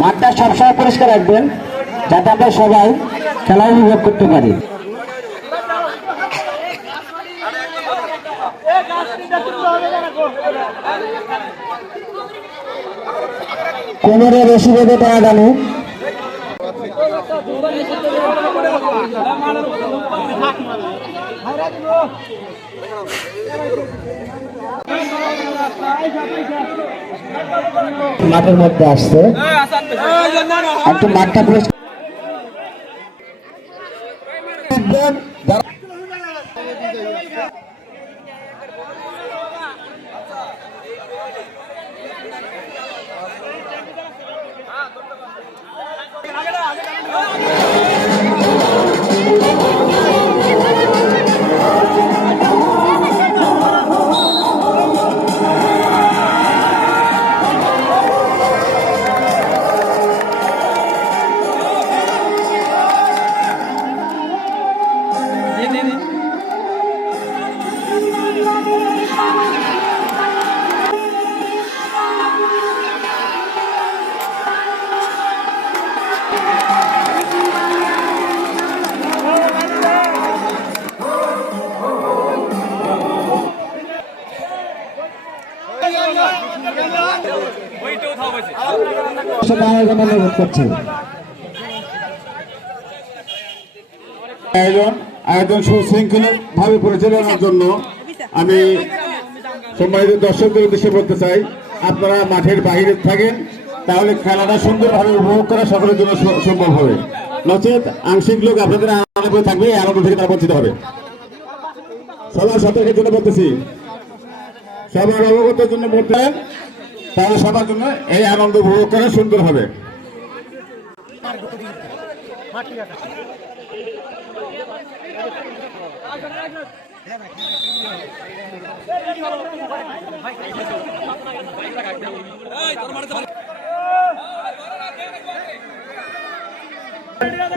মাঠটা সবসময় পরিষ্কার রাখবেন যাতে আমরা সবাই খেলা উপভোগ করতে পারি। কোমরে রশি বেঁধে টানাটানি। মাঠের মধ্যে আসছে একটু মাঠটা পরিষ্কার। আয়োজন সুশৃঙ্খল ভাবে পরিচালনার জন্য আমি সম্মানিত দর্শকদের উদ্দেশ্যে বলতে চাই, আপনারা মাঠের বাইরে থাকেন, তাহলে খেলাটা সুন্দরভাবে উপভোগ করা সকলের জন্য সম্ভব হবে। নচেত আংশিক লোক আপনাদের আনন্দ থাকবে, এই আনন্দ থেকে তারা বঞ্চিত হবে। সবার সতর্কের জন্য বলতেছি, সবার অবগতের জন্য বলতে, তাহলে সবার জন্য এই আনন্দ উপভোগ করা সুন্দর হবে।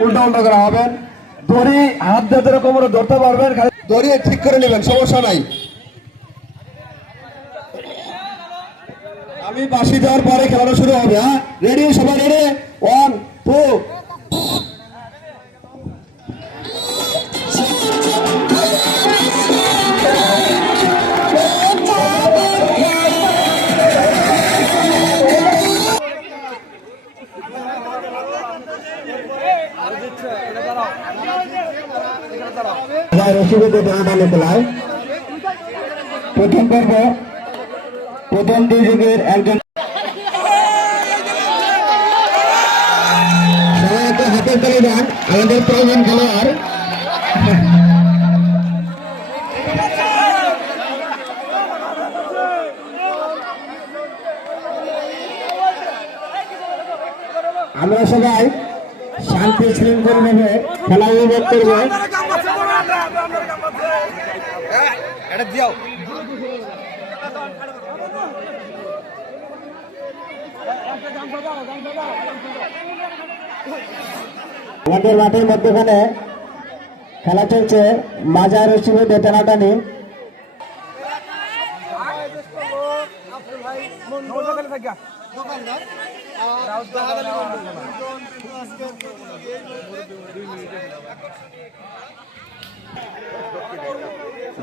উল্টা উল্টা করা হবে, দড়ি হাত দিয়ে যেরকম ধরতে পারবেন, দড়ি ঠিক করে নেবেন, সমস্যা নাই। আমি বাঁশি দেওয়ার পরে খেলাটা শুরু হবে। হ্যাঁ, রেডি? সবাই রেডি? 1 2। প্রথম পর্ব, প্রথম দুই যুগের একজন হাতের তালি দেন আমাদের প্রয়োজন খেলোয়াড়। আমরা সবাই শান্তি শৃঙ্খলভাবে খেলা উপভোগ করবো। আমাদের মাঠের মধ্যখানে খেলা চলছে, মাজার রশিদে টানাটানি।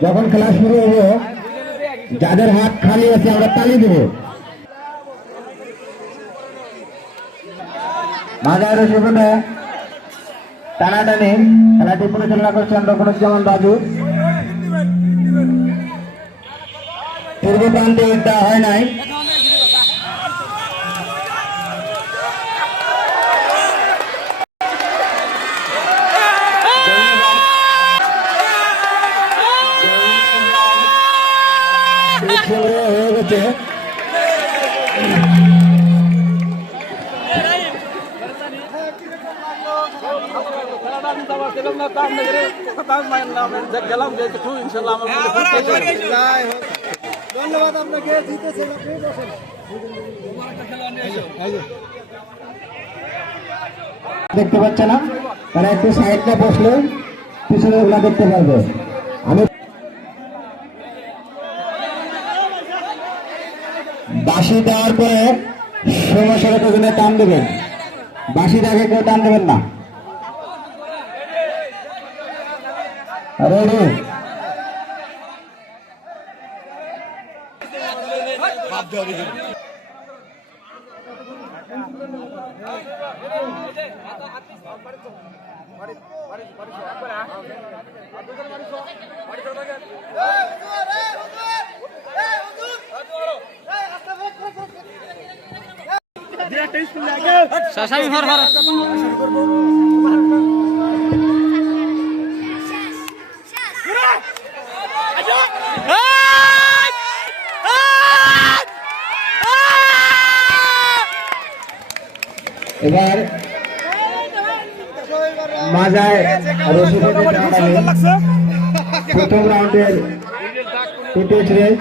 যখন খেলা শুরু হবে, যাদের হাত খালি আছে আমরা তালি দেব। মাজার রশিদে টানাটানি খেলাটি পরিচালনা করছেন রকনুজ্জামান বাবু। পূর্ব প্রান্তে দেওয়া হয় নাই। হয়ে গেছে। ধন্যবাদ আপনাকে। দেখতে পাচ্ছে না, তারা একটু সাইডটা বসলে পিছনে ওগুলা দেখতে পারবে। আমি বাঁশি দেওয়ার পরে সময় সরকার জন্য টান দেবেন, বাঁশির আগে কেউ টান দেবেন না। রেডি? এবার মাজায় রশি বেঁধে টানাটানি। প্রথম রাউন্ডের তৃতীয় ছিলেন